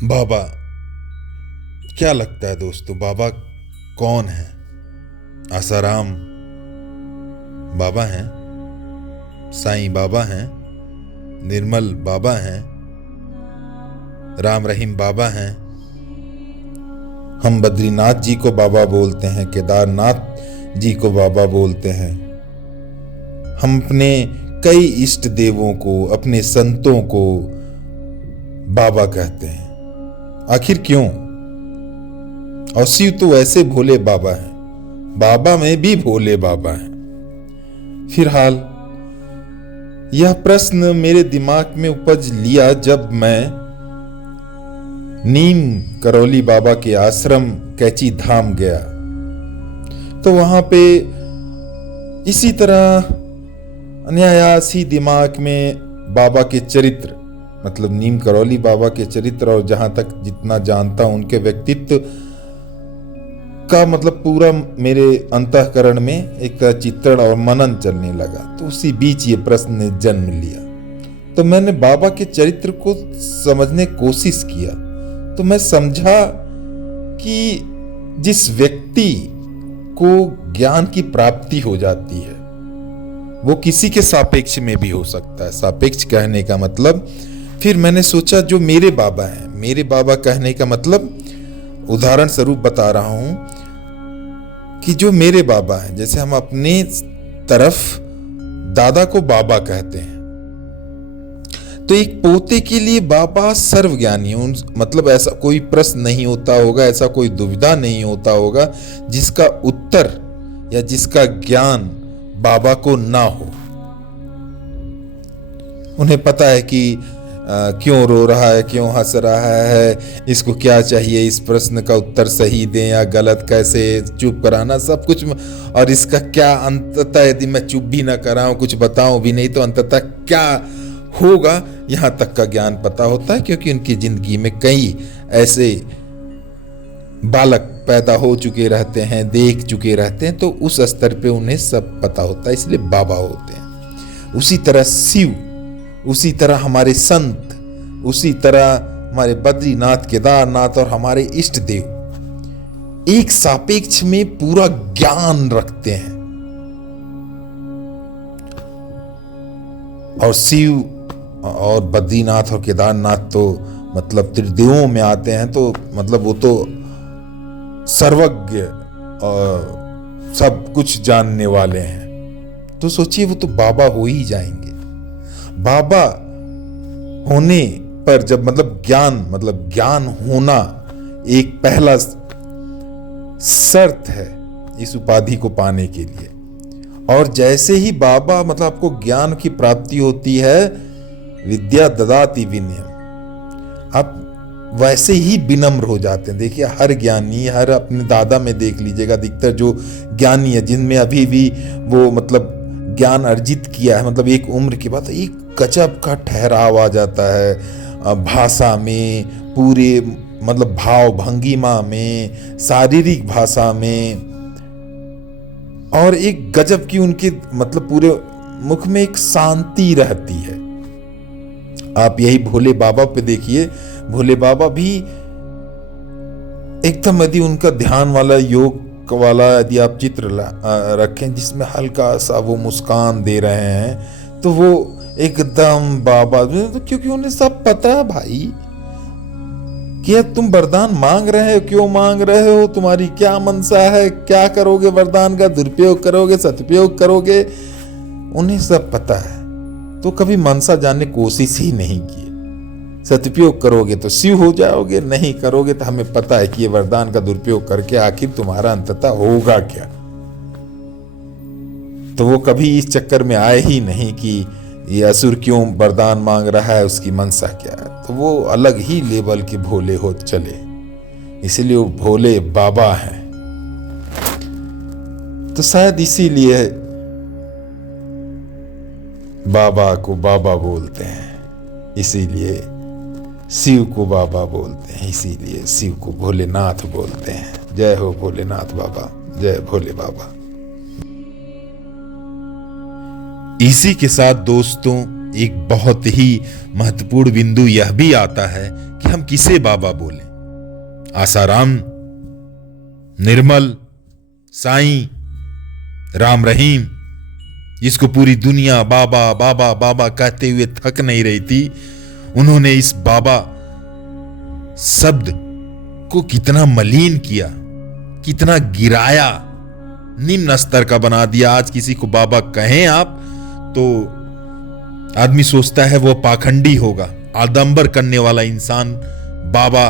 बाबा, क्या लगता है दोस्तों, बाबा कौन है? आसाराम बाबा हैं, साईं बाबा हैं, निर्मल बाबा हैं, राम रहीम बाबा हैं। हम बद्रीनाथ जी को बाबा बोलते हैं, केदारनाथ जी को बाबा बोलते हैं। हम अपने कई इष्ट देवों को, अपने संतों को बाबा कहते हैं। आखिर क्यों? और शिव तो ऐसे भोले बाबा हैं, बाबा में भी भोले बाबा हैं। फिलहाल यह प्रश्न मेरे दिमाग में उपज लिया जब मैं नीम करौली बाबा के आश्रम कैची धाम गया। तो वहां पे इसी तरह अनायास ही दिमाग में बाबा के चरित्र, मतलब नीम करौली बाबा के चरित्र और जहां तक जितना जानता हूं उनके व्यक्तित्व का मतलब पूरा मेरे अंतःकरण में एक चित्रण और मनन चलने लगा। तो उसी बीच ये प्रश्न ने जन्म लिया। तो मैंने बाबा के चरित्र को समझने की कोशिश किया। तो मैं समझा कि जिस व्यक्ति को ज्ञान की प्राप्ति हो जाती है वो किसी के सापेक्ष में भी हो सकता है। सापेक्ष कहने का मतलब, फिर मैंने सोचा जो मेरे बाबा हैं, मेरे बाबा कहने का मतलब उदाहरण स्वरूप बता रहा हूं कि जो मेरे बाबा हैं, जैसे हम अपने तरफ दादा को बाबा कहते हैं, तो एक पोते के लिए बाबा सर्वज्ञानी, मतलब ऐसा कोई प्रश्न नहीं होता होगा, ऐसा कोई दुविधा नहीं होता होगा जिसका उत्तर या जिसका ज्ञान बाबा को ना हो। उन्हें पता है कि क्यों रो रहा है, क्यों हंस रहा है, इसको क्या चाहिए, इस प्रश्न का उत्तर सही दें या गलत, कैसे चुप कराना, सब कुछ। और इसका क्या अंततः, यदि मैं चुप भी ना कराऊं, कुछ बताऊं भी नहीं, तो अंततः क्या होगा, यहां तक का ज्ञान पता होता है। क्योंकि उनकी जिंदगी में कई ऐसे बालक पैदा हो चुके रहते हैं, देख चुके रहते हैं, तो उस स्तर पे उन्हें सब पता होता है, इसलिए बाबा होते हैं। उसी तरह शिव, उसी तरह हमारे संत, उसी तरह हमारे बद्रीनाथ, केदारनाथ और हमारे इष्ट देव एक सापेक्ष में पूरा ज्ञान रखते हैं। और शिव और बद्रीनाथ और केदारनाथ तो मतलब त्रिदेवों में आते हैं, तो मतलब वो तो सर्वज्ञ और सब कुछ जानने वाले हैं। तो सोचिए वो तो बाबा हो ही जाएंगे। बाबा होने पर जब मतलब ज्ञान होना एक पहला शर्त है इस उपाधि को पाने के लिए। और जैसे ही बाबा मतलब आपको ज्ञान की प्राप्ति होती है, विद्या ददाति विनयम, आप वैसे ही विनम्र हो जाते हैं। देखिए हर ज्ञानी, हर अपने दादा में देख लीजिएगा, अधिकतर जो ज्ञानी है जिनमें अभी भी वो मतलब ज्ञान अर्जित किया है, मतलब एक उम्र के बाद एक गजब का ठहराव आ जाता है, भाषा में, पूरे मतलब भाव भंगिमा में, शारीरिक भाषा में, और एक गजब की उनके मतलब पूरे मुख में एक शांति रहती है। आप यही भोले बाबा पे देखिए, भोले बाबा भी एकदम, यदि उनका ध्यान वाला, योग वाला यदि आप चित्र रखें जिसमें हल्का सा वो मुस्कान दे रहे हैं, तो वो एकदम बाबा, तो क्योंकि उन्हें सब पता है भाई कि तुम वरदान मांग रहे हो, क्यों मांग रहे हो, तुम्हारी क्या मनसा है, क्या करोगे, वरदान का दुरुपयोग करोगे, सदुपयोग करोगे, उन्हें सब पता है। तो कभी मनसा जानने की कोशिश ही नहीं की। सदुपयोग करोगे तो शिव हो जाओगे, नहीं करोगे तो हमें पता है कि ये वरदान का दुरुपयोग करके आखिर तुम्हारा अंततः होगा क्या। तो वो कभी इस चक्कर में आए ही नहीं कि ये असुर क्यों वरदान मांग रहा है, उसकी मनसा क्या है। तो वो अलग ही लेवल के भोले हो चले, इसीलिए वो भोले बाबा हैं। तो शायद इसीलिए बाबा को बाबा बोलते हैं, इसीलिए शिव को बाबा बोलते हैं, इसीलिए शिव को भोलेनाथ बोलते हैं। जय हो भोलेनाथ बाबा, जय भोले बाबा। इसी के साथ दोस्तों एक बहुत ही महत्वपूर्ण बिंदु यह भी आता है कि हम किसे बाबा बोलें। आसाराम, निर्मल, साईं, राम रहीम, जिसको पूरी दुनिया बाबा बाबा बाबा कहते हुए थक नहीं रही थी, उन्होंने इस बाबा शब्द को कितना मलिन किया, कितना गिराया, निम्न स्तर का बना दिया। आज किसी को बाबा कहें आप तो आदमी सोचता है वो पाखंडी होगा, आडंबर करने वाला इंसान बाबा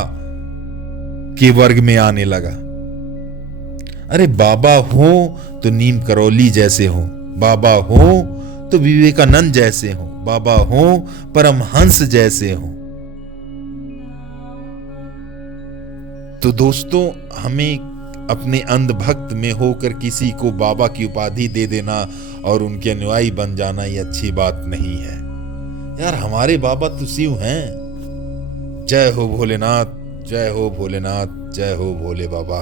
के वर्ग में आने लगा। अरे बाबा हो तो नीम करौली जैसे हो, बाबा हो तो विवेकानंद जैसे हो, बाबा हो परमहंस जैसे हो। तो दोस्तों, हमें अपने अंधभक्त में होकर किसी को बाबा की उपाधि दे देना और उनके अनुयायी बन जाना ये अच्छी बात नहीं है यार। हमारे बाबा तो शिव हैं। जय हो भोलेनाथ, जय हो भोलेनाथ, जय हो भोले बाबा।